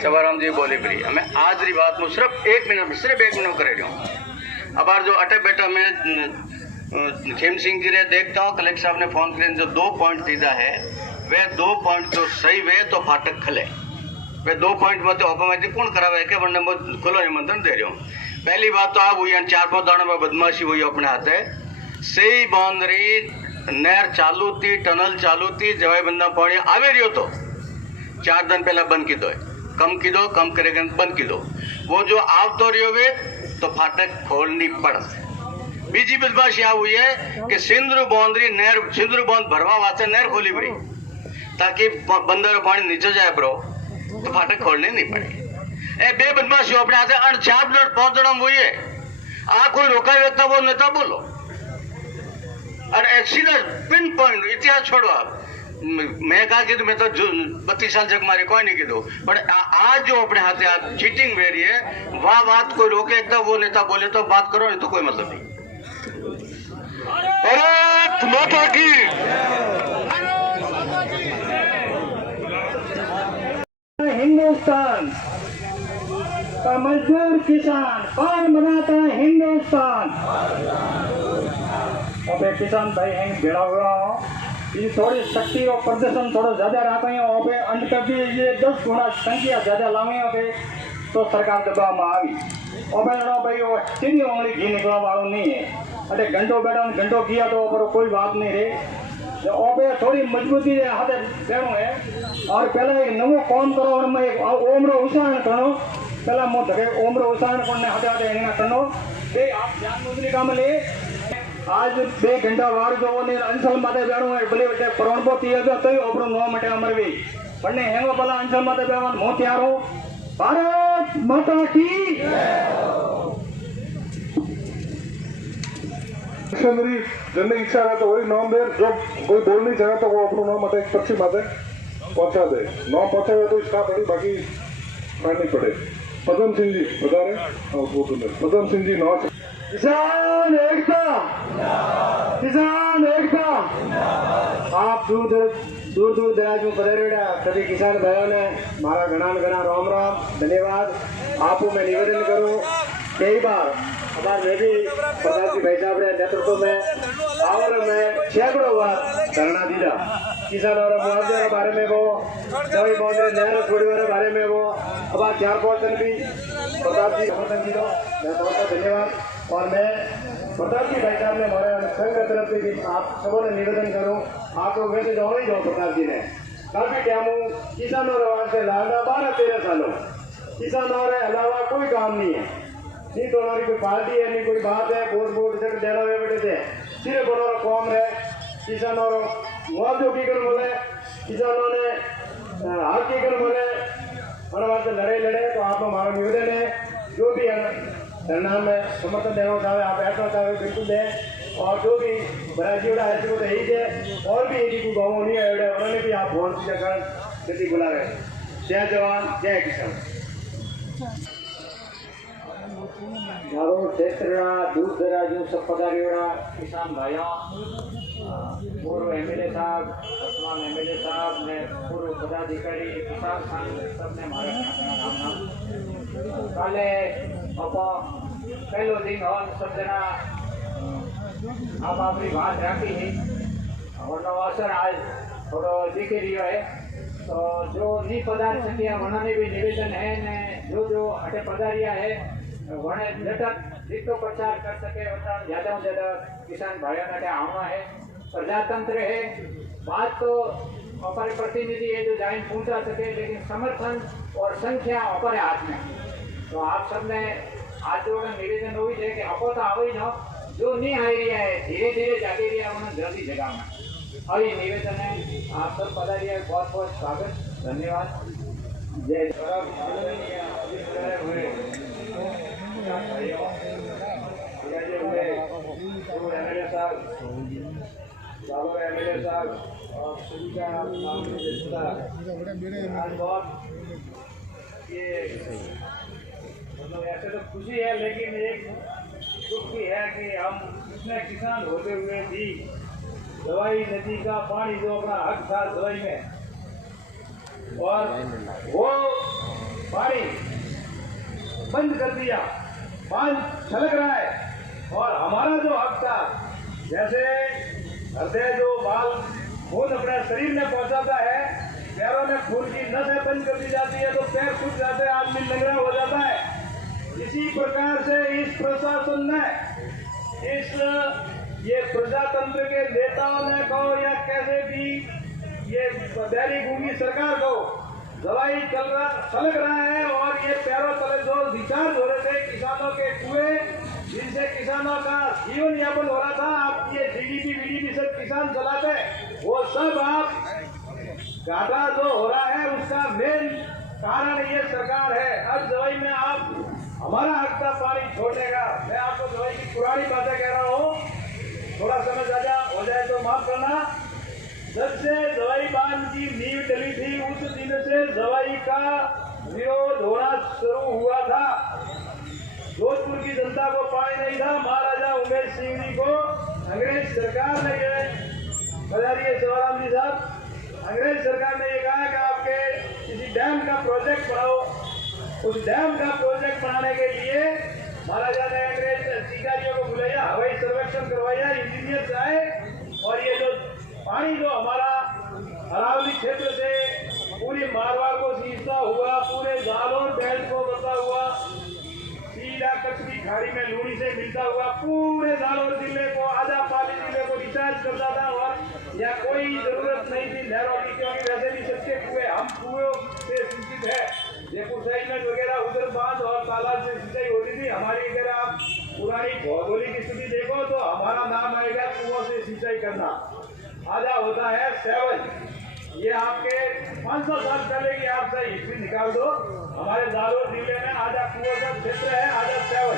सवाराम जी बोली पड़ी हमें आज री बात में सिर्फ 1 मिनट करे रही हूँ। अब जो अटे बेटा मैं खेम सिंह जी ने देखता हूँ कलेक्टर साहब ने फोन कर जो 2 पॉइंट दीदा है वे 2 पॉइंट जो सही वे तो फाटक खले वे 2 पॉइंट मत ऑटोमेटिक कौन करावे के वरना मैं खुला निमंत्रण दे रही हूँ। पहली बात तो आप हुई 4-5 दाना में बदमाशी हुई अपने हाथे सही बाउंड्री नहर चालू थी टनल चालू थी जवाई बंदा पानी आवे रही तो 4 दिन पहला बंद की दो कम की दो कम करेगा बंद की दो वो जो आव तो रही होवे तो फाटक खोलनी पड़। बीजी बदमाशी आ हुई है कि सिंधु बाउंड्री नहर सिंधु बाउंड भरवा वास्ते नहर खोली पड़ी ताकि बंदर पानी नीचे जाए ब्रो तो फाटक खोलने नहीं पड़े। ए बे बदमाशी अपने हाथ 4 मिनट पहुंचना हुई है आ कोई रोका व्यक्ता वो नेता बोलो और सीधा पिन पॉइंट इतिहास छोड़ो आप मैं कहा कि मैं तो 32 साल जग मारे कोई नहीं कीधु पर आज जो अपने हाथे आज चीटिंग हो रही है वह बात कोई रोके एकदम वो नेता बोले तो बात करो नहीं तो कोई मतलब नहीं। भारत माता की हिंदुस्तान का मजदूर किसान कौन बनाता है हिंदुस्तान। अब एक किसान भाई हैं भिड़ा हुआ ये थोड़ी शक्ति और प्रदर्शन थोड़ा ज्यादा रहते हैं और अंत कर भी ये 10 गुना संख्या ज्यादा लावे तो सरकार दबाव में आई और भाई वो सीधी उंगली घी निकला वालों नहीं है अरे घंटों बैठा घंटों किया तो पर कोई बात नहीं रहे और थोड़ी मजबूती हाथ देनो है और पहले एक नवो कौम करो और मैं ओमरो उच्चारण करो पहला मो धके ओमरो उच्चारण करने हाथे हाथे एना करनो बे आप ध्यान मुद्रिका में ले आज 2 घंटा वार जो ने अंचल माते बेणो है भले बटे प्रणबो तीय जो तो ओपरो नो मटे अमरवी पन्ने हेंगो भला अंचल माते बेवन मो त्यारो भारत माता की मिशनरी जिनने इच्छा है तो वही नाम दे जो कोई बोल नहीं चाहे तो वो अपना नाम मत एक पक्षी माते पहुंचा दे नाम पहुंचे तो इसका बड़ी बाकी नहीं पड़े। पदम सिंह जी बता रहे और वो तो पदम सिंह जी नाम किसान एकता आप दूर दराज में पधारेड़ा सभी किसान भाइयों ने मारा घना राम धन्यवाद। आपको मैं निवेदन करूं कई बार हमारे मैं भी प्रधान जी भाई साहब ने नेतृत्व में और मैं 6 बार धरना दिया किसान और मुआवजे के बारे में वो सभी बाउंड्री नहर छोड़ी के बारे में वो अब 4-5 दिन भी प्रताप जी समर्थन जी मैं बहुत धन्यवाद और मैं प्रताप जी भाई साहब ने हमारे संघ की तरफ से भी आप सबों ने निवेदन करूँ आप लोग वैसे जाओ ही जाओ प्रताप जी ने काफी टाइम किसानों से लाना 12-13 सालों किसानों के अलावा कोई काम नहीं है नहीं तो हमारी कोई पार्टी है नहीं कोई बात है वोट से देना हुए बैठे थे सिर्फ हमारा कौम है किसानों मुआवजों की कर बोले किसानों ने हार की कर बोले हमारे से लड़े तो आप हमारा निवेदन है जो भी धरना में समर्थन देना चाहे आप ऐसा चाहे बिल्कुल दें और जो भी बराजीड़ा है तो यही दे और भी यदि कोई गाँव नहीं है उन्होंने भी आप फोन की जगह जल्दी बुला रहे। जय जवान जय किसान। क्षेत्र दूर दराजू सब पधारियोड़ा किसान भाइयों पूर्व एमएलए साहब वर्तमान एमएलए साहब ने पूर्व पदाधिकारी किसान संघ सबने हमारे नाम काले पहलो दिन और सब जना आप अपनी बात रखी है और अवसर आज थोड़ा दिख रही है तो जो नहीं पधार सकिया उन्होंने भी निवेदन है ने जो अटे पधारिया है वने झटक जितो प्रचार कर सके ज्यादा से ज्यादा किसान भाइयों ने आना है। प्रजातंत्र है बात तो हमारे प्रतिनिधि है जो जाइन पहुंचा सके लेकिन समर्थन और संख्या हमारे हाथ में तो आप सबने आज जो निवेदन हो है कि अपो तो आओ ही न जो नहीं आ रही है धीरे धीरे जागे रही है उन्होंने जल्दी जगह में और ये निवेदन है आप सब पधारिए बहुत बहुत स्वागत धन्यवाद। जय एमएलए साहब और सभी का ये मतलब ऐसे तो खुशी है लेकिन एक दुख भी है कि हम इतने किसान होते हुए भी सवाई नदी का पानी जो अपना हक था सवाई में, और वो पानी बंद कर दिया, बांध छलक रहा है। और हमारा जो हक था, जैसे हृदय जो बाल खून अपने शरीर में पहुंचाता है, पैरों में खून की नसें बंद कर दी जाती है तो पैर सूख जाते हैं, आदमी लंगड़ा हो जाता है। इसी प्रकार से इस प्रशासन ने, ये प्रजातंत्र के नेताओं ने कहो या कैसे भी, ये दिल्ली घूमी सरकार को दवाई चलक रहा है। और ये पैरों तले जो रिचार्ज हो रहे थे किसानों के कुएं, जिनसे किसानों का जीवन यापन हो रहा था, आप ये जीडीपी सब किसान चलाते, वो सब आप घाटा जो हो रहा है उसका मेन कारण ये सरकार है। अब दवाई में आप हमारा हक था पानी छोड़ने का। मैं आपको दवाई की पुरानी बातें कह रहा हूँ, थोड़ा समय ज्यादा हो जाए तो माफ करना। जब से दवाई बांध की नींव डली थी, उस दिन से दवाई का विरोध होना शुरू हुआ था। जोधपुर की जनता को पानी नहीं था। महाराजा उमेश सिंह जी को अंग्रेज सरकार ने ये बजारिए शिवराम जी साहब, अंग्रेज सरकार ने ये कहा कि आपके किसी डैम का प्रोजेक्ट बनाओ। उस डैम का प्रोजेक्ट बनाने के लिए महाराजा ने अंग्रेज अधिकारियों को बुलाया, हवाई सर्वेक्षण करवाया, इंजीनियर आए, और ये जो पानी जो हमारा अरावली क्षेत्र से पूरी मारवाड़ को सींचता हुआ, पूरे जालौर बेल्ट को बता हुआ, सीधा कच्छ की खाड़ी में लूणी से मिलता हुआ पूरे जालौर जिले को, आधा पाली जिले को रिचार्ज करता था। और या कोई जरूरत नहीं थी नहरों की, क्योंकि वैसे भी सबके कुएं, हम कुएं से सिंचित है। जयपुर साइड वगैरह उधर बांध और तालाब से सिंचाई होती थी। हमारी अगर आप पुरानी भौगोलिक स्थिति देखो तो हमारा नाम आएगा कुओं से सिंचाई करना। आधा होता है 7, ये आपके 500 साल पहले की आप सही हिस्ट्री निकाल दो। हमारे जालौर जिले में आधा कुओं का क्षेत्र है, आधा 7।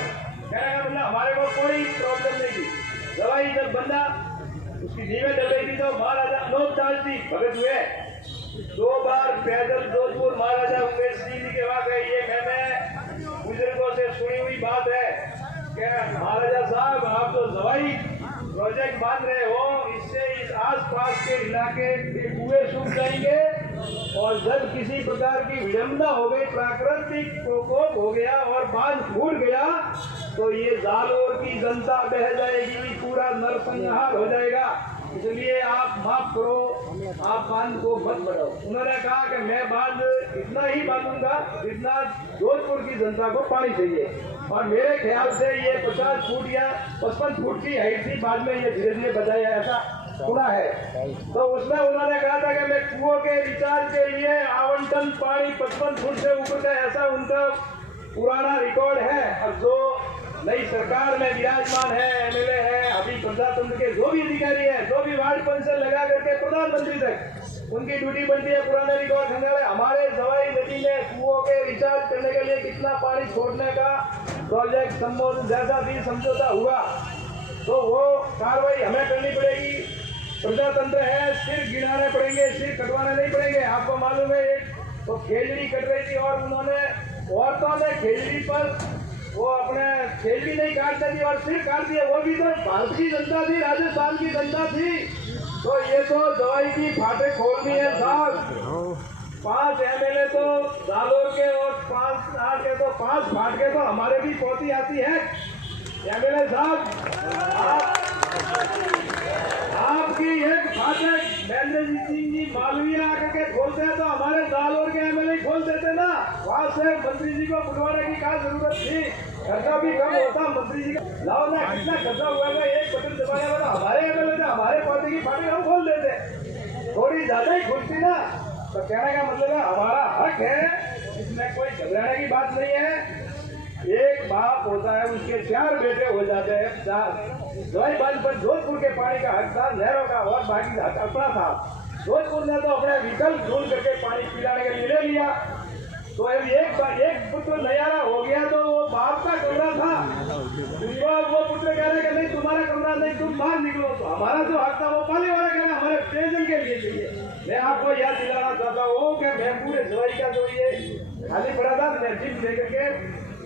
कहने का मतलब हमारे को कोई प्रॉब्लम नहीं थी। दवाई जब बंदा उसकी नींवें डल रही थी तो महाराजा नौबताज जी भगत हुए 2 बार पैदल जोधपुर। महाराजा उमेश सिंह जी के वाकई ये मैंने बुजुर्गों से सुनी हुई बात है कि महाराजा साहब आप तो दवाई प्रोजेक्ट बांध रहे हो, इससे इस आसपास के इलाके के कुएं सूख जाएंगे, और जब किसी प्रकार की विडंबना हो गई, प्राकृतिक प्रकोप हो गया और बांध फूट गया, तो ये जालौर की जनता बह जाएगी, पूरा नरसंहार हो जाएगा। इसलिए आप माफ करो, आप बांध को मत बढ़ाओ। उन्होंने कहा कि मैं बांध इतना ही बांधूंगा जितना जोधपुर की जनता को पानी चाहिए। और मेरे ख्याल से ये 50 फुट या 55 फुट की हाइट थी, बाद में ये धीरे धीरे बढ़ाया, ऐसा सुना है। तो उसमें उन्होंने कहा था कि मैं कुओं के रिचार्ज के लिए आवंटन पानी 55 फुट से ऊपर का, ऐसा उनका पुराना रिकॉर्ड है। और जो नई सरकार में विराजमान है, एमएलए है, अभी प्रजातंत्र के जो भी अधिकारी है, जो भी वार्ड पंचायत लगा करके प्रधानमंत्री तक उनकी ड्यूटी बनती है पुराने रिकॉर्ड खंगाले। हमारे सवाई नदी में कुओं के रिचार्ज करने के लिए कितना पानी छोड़ने का प्रोजेक्ट संबोधन जैसा भी समझौता हुआ, तो वो कार्रवाई हमें करनी पड़ेगी। प्रजातंत्र है, सिर गिनाने पड़ेंगे, सिर कटवाने नहीं पड़ेंगे। आपको मालूम है एक तो खेजड़ी कट रही थी और उन्होंने औरतों ने खेजड़ी पर वो अपने खेजड़ी नहीं काटती थी और सिर काट दिया। वो भी तो भारत की जनता थी, राजस्थान की जनता थी। तो ये तो दवाई की फाटे खोलनी है साहब। 5 एमएलए तो जालौर के और 5 आके तो 5 फाट के तो हमारे भी पोती आती है। एमएलए साहब आपकी एक फाटक महेंद्र सिंह जी मालवीय आकर के खोलते हैं तो हमारे जालौर के एमएलए खोल देते ना। वहां से मंत्री जी को बुलवाने की क्या जरूरत थी? खर्चा भी कम होता मंत्री जी का। लाओ ना, कितना खर्चा हुआ था, एक बटन दबाने वाला हमारे एमएलए थे, हमारे पार्टी की फाटक हम खोल देते। थोड़ी ज्यादा ही खुलती ना। तो कहने का मतलब है हमारा हक है, इसमें कोई घबराने की बात नहीं है। एक बाप होता है, उसके 4 बेटे हो जाते हैं। दवाई बांध पर जोधपुर के पानी का हक था, नहरों का, और बाकी हक अपना था। जोधपुर ने तो अपने विकल्प ढूंढ करके पानी पिलाने के लिए ले लिया। तो अब एक पुत्र नयारा हो गया तो वो बाप का कमरा था, वो पुत्र कह रहे कि नहीं तुम्हारा कमरा नहीं, तुम बाहर निकलो। तो हमारा जो हक था वो पाले वाला कहना हमारे पेयजल के लिए चाहिए। मैं आपको याद दिलाना चाहता हूँ कि मैं पूरे दवाई का जो ये खाली पड़ा था, मैं जिम लेकर के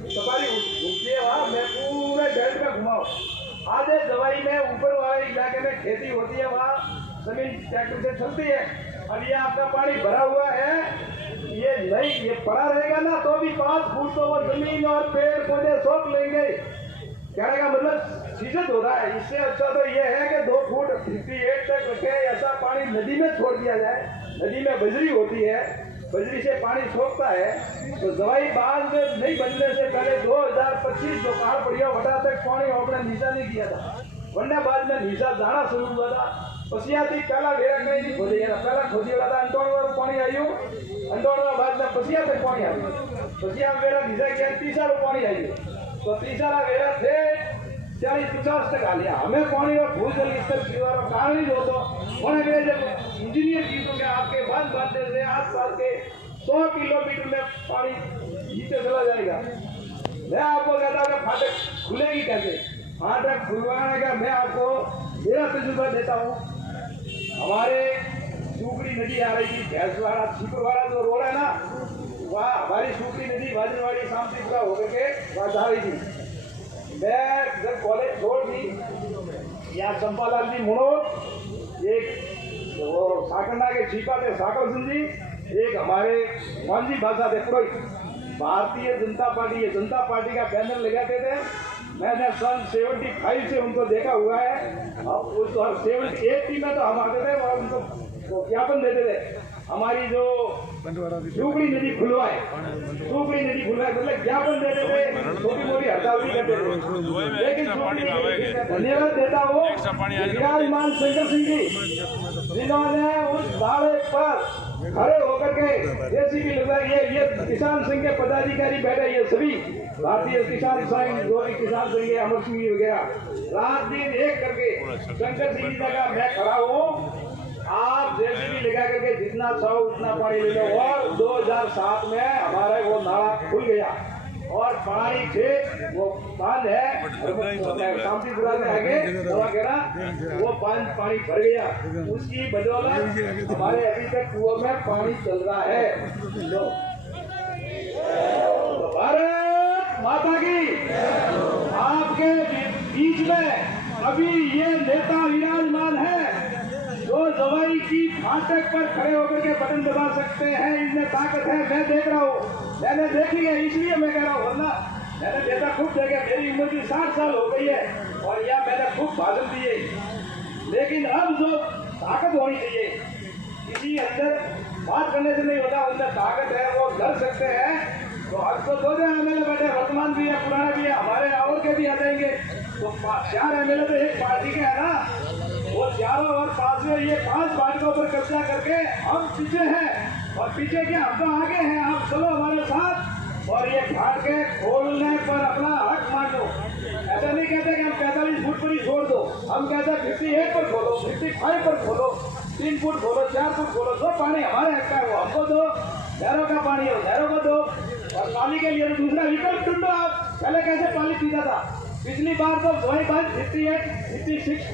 सफारी घूमती है वहाँ, मैं पूरे बेल्ट में घुमाऊँ। आधे दवाई में ऊपर वाले इलाके में खेती होती है, वहाँ जमीन ट्रैक्टर से चलती है। अब ये आपका पानी भरा हुआ है, ये नहीं, ये पड़ा रहेगा ना तो भी 5 फुट तो वो जमीन और पेड़ पौधे सोख लेंगे। कहने का मतलब सीजत हो रहा है। इससे अच्छा तो ये है कि 2 फुट 58 तक रखे, ऐसा पानी नदी में छोड़ दिया जाए। नदी में बजरी होती है, बजरी से पानी सोखता है, तो दवाई बांध नहीं बनने से पहले 2025 जो काल पड़िया वटा तक पानी अपने नीचा नहीं किया था, वरना बाद में नीचा जाना शुरू हुआ था। पसियाती पहला वेरा कहीं नहीं खोदी गया, पहला खोदी वाला था अंतोड़ वाला पानी आयु, अंतोड़ वाला बाद में पसिया तक पानी आयु, पसिया वेरा नीचा किया, तीसरा पानी आयु, तो तीसरा वेरा थे 40-50 तक आ लिया। हमें पानी और भूजल स्तर दीवारों कारण ही हो तो उन्होंने जब इंजीनियर की तो क्या आपके बांध बांधने से आसपास के 100 किलोमीटर में पानी नीचे चला जाएगा। मैं आपको कहता हूँ फाटक खुलेगी कैसे, फाटक खुलवाने का मैं आपको मेरा तजुर्बा देता हूँ। हमारे सुकड़ी नदी आ रही थी, भैंसवाड़ा छिपरवाड़ा जो रोड है ना, वहाँ हमारी सुकड़ी नदी वाजनवाड़ी शांतिपुरा होकर के वहाँ जा रही थी। मैं जब कॉलेज छोड़ दी, यहाँ चंपालाल जी मुनोर, एक वो साकंडा के छिपा थे साकर सिंह जी, एक हमारे मांझी भाषा थे पुरोहित, भारतीय जनता पार्टी, ये जनता पार्टी का बैनर लगाते थे। मैंने सन 75 से उनको देखा हुआ है। अब उस 78 में तो हम आते थे और उनको ज्ञापन देते थे, हमारी जो सुकड़ी नदी खुलवाए, सुकड़ी नदी खुलवाए मतलब ज्ञापन देते थे, छोटी मोटी हड़ताल भी करते थे। लेकिन धन्यवाद देता हूँ विराजमान शंकर सिंह जी, जिन्होंने उस दावे पर खड़े होकर के जेसीबी लगवाई। ये किसान संघ के पदाधिकारी बैठे, ये सभी भारतीय किसान संघ, जो भी किसान संघ है, अमर सिंह वगैरह, रात दिन एक करके शंकर सिंह जी जगह मैं खड़ा हूँ। आप जेसीबी लगा करके जितना चाहो उतना पानी ले लो। और 2007 में हमारा वो नाला खुल गया और पानी से वो बांध है शांतिपुरा में आगे दवा कह रहा, वो पानी भर गया। उसकी बदौलत हमारे अभी तक कुओं में पानी चल रहा है। तो भारत माता की, आपके बीच में अभी ये नेता विराजमान है जो दवाई की फाटक पर खड़े होकर के बटन दबा सकते हैं। इनमें ताकत है, मैं देख रहा हूँ, मैंने देखी है, इसलिए मैं कह रहा हूँ। वरना मैंने देखा खूब देखे, मेरी उम्र भी 60 साल हो गई है और यह मैंने खूब भाषण दिए, लेकिन अब जो ताकत होनी चाहिए, किसी अंदर बात करने से नहीं होता, उनमें ताकत है, वो कर सकते हैं। तो अब तो 2 एमएलए बैठे, वर्तमान भी है, पुराना भी है, हमारे और के भी आ जाएंगे। तो 4 एमएलए तो एक पार्टी के है ना, वो 4 और 5 में ये 5 पार्टियों पर कब्जा करके हम पीछे हैं और पीछे के हम तो आगे हैं। आप चलो हमारे साथ और ये घाट के खोलने पर अपना हक मान लो। ऐसा नहीं कहते कि हम 45 फुट पर ही छोड़ दो, हम कहते हैं 58 पर खोलो, 55 पर खोलो, 3 फुट खोलो, 4 फुट खोलो। जो पानी हमारे हक का है वो हमको दो, नहरों का पानी है नहरों को दो। और पानी के लिए दूसरा विकल्प ढूंढो। आप पहले कैसे पानी पीता था? पिछली बार तो 56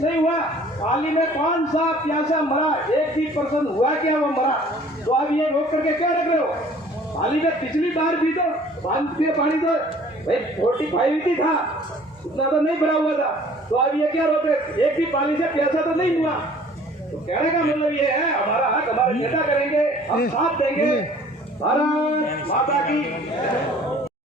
नहीं हुआ, पाली में कौन सा प्यासा मरा? 1 भी पर्सन हुआ क्या वो मरा? तो आप ये रोक करके क्या रख रहे हो? पाली में पिछली बार भी तो बांध पे पानी तो भाई 45 ही था, उतना तो नहीं भरा हुआ था, तो अब ये क्या रोक रहे? 1 भी पानी से प्यासा तो नहीं हुआ। तो कहने का मतलब ये है, हमारा हक हमारे नेता करेंगे, हम साथ देंगे। भारत माता की।